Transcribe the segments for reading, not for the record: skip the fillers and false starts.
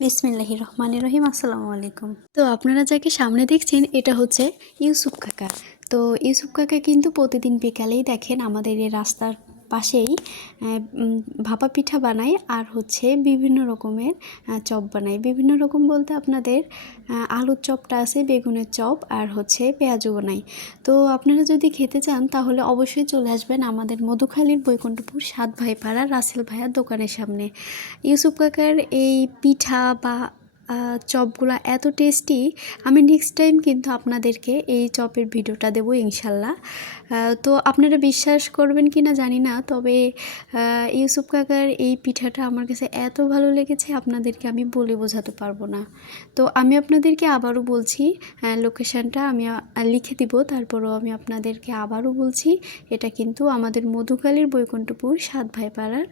বিসমিল্লাহির রহমানির রহিম। আসসালামু আলাইকুম। তো আপনারা যাকে সামনে দেখছেন এটা হচ্ছে ইউসুফ কাকা। তো ইউসুফ কাকা কিন্তু প্রতিদিন বিকালেই দেখেন আমাদের এই রাস্তার পাশেই ভাপা পিঠা বানায় আর হচ্ছে বিভিন্ন রকমের চপ বানায়। বিভিন্ন রকম বলতে আপনাদের আলুর চপটা আছে, বেগুনের চপ আর হচ্ছে পেঁয়াজু বানায়। তো আপনারা যদি খেতে চান তাহলে অবশ্যই চলে আসবেন আমাদের মধুখালীর বৈকুণ্ঠপুর ৭ ভাই পাড়া রাসেল ভাইয়ার দোকানের সামনে। ইউসুফ কাকার এই পিঠা বা চপগুলা এত টেস্টি, আমি নেক্সট টাইম কিন্তু আপনাদেরকে এই চপের ভিডিওটা দেবো ইনশাল্লাহ। তো আপনারা বিশ্বাস করবেন কি না জানি না, তবে ইউসুফ কাকার এই পিঠাটা আমার কাছে এত ভালো লেগেছে আপনাদেরকে আমি বলে বোঝাতে পারবো না। তো আমি আপনাদেরকে আবারও বলছি, লোকেশানটা আমি লিখে দিব, তারপরও আমি আপনাদেরকে আবারও বলছি এটা কিন্তু আমাদের মধুখালীর বৈকুণ্ঠপুর ৭ ভাই পাড়ার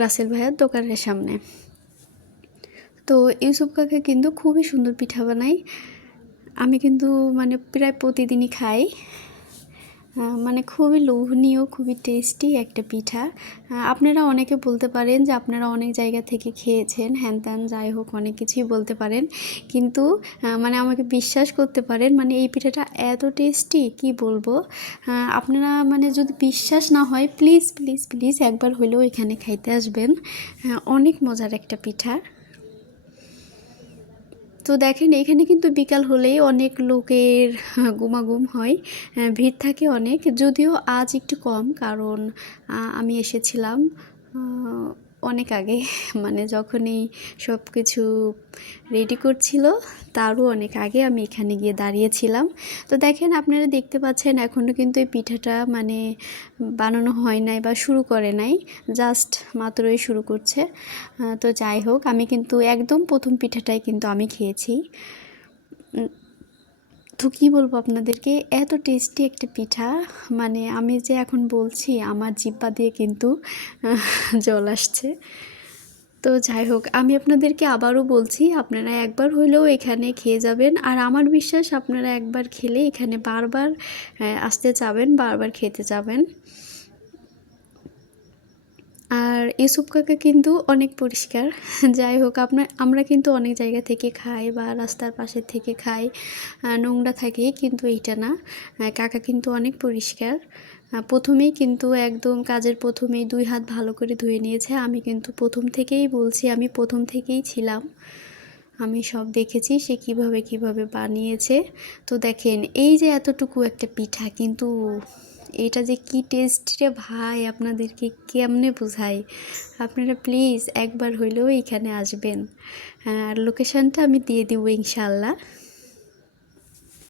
রাসেল ভাইয়ার দোকানের সামনে। তো ইউসুফ কাকা কিন্তু খুবই সুন্দর পিঠা বানায়। আমি কিন্তু প্রায় প্রতিদিনই খাই। খুবই লোভনীয়, খুবই টেস্টি একটা পিঠা। আপনারা অনেকে বলতে পারেন যে আপনারা অনেক জায়গা থেকে খেয়েছেন, হ্যান ত্যান যাই হোক অনেক কিছুই বলতে পারেন, কিন্তু আমাকে বিশ্বাস করতে পারেন, এই পিঠাটা এত টেস্টি কি বলবো। আপনারা যদি বিশ্বাস না হয় প্লিজ প্লিজ প্লিজ একবার হলেও এখানে খাইতে আসবেন। অনেক মজার একটা পিঠা। তো দেখেন এখানে কিন্তু বিকাল হলেই অনেক লোকের গুমাগুম হয়, ভিড় থাকে অনেক, যদিও আজ একটু কম, কারণ আমি এসেছিলাম অনেক আগে, যখনই সব কিছু রেডি করছিল তারও অনেক আগে আমি এখানে গিয়ে দাঁড়িয়েছিলাম। তো দেখেন আপনারা দেখতে পাচ্ছেন এখনও কিন্তু এই পিঠাটা বানানো হয় নাই বা শুরু করে নাই, জাস্ট মাত্রই শুরু করছে। তো যাই হোক, আমি কিন্তু একদম প্রথম পিঠাটাই কিন্তু আমি খেয়েছি। তো কী বলবো আপনাদেরকে, এত টেস্টি একটা পিঠা, আমি যে এখন বলছি আমার জিহ্বা দিয়ে কিন্তু জল আসছে। তো যাই হোক, আমি আপনাদেরকে আবারও বলছি আপনারা একবার হলেও এখানে খেয়ে যাবেন, আর আমার বিশ্বাস আপনারা একবার খেলে এখানে বারবার আসতে চাবেন, বারবার খেতে যাবেন। আর ইউসুফ কাকা কিন্তু অনেক পরিষ্কার। যাই হোক, আমরা কিন্তু অনেক জায়গা থেকে খাই বা রাস্তার পাশে থেকে খাই, নোংরা থাকে, কিন্তু এইটা না, কাকা কিন্তু অনেক পরিষ্কার। প্রথমেই কিন্তু একদম কাজের প্রথমেই 2 হাত ভালো করে ধুয়ে নিয়েছে। আমি কিন্তু প্রথম থেকেই বলছি, আমি প্রথম থেকেই ছিলাম, আমি সব দেখেছি সে কিভাবে বানিয়েছে। তো দেখেন এই যে এতটুকু একটা পিঠা, কিন্তু এটা যে কি টেস্ট রে ভাই, আপনাদেরকে কেমনে বোঝাই। আপনারা প্লিজ একবার হইলেও এখানে আসবেন, আর লোকেশানটা আমি দিয়ে দিব ইনশাল্লাহ।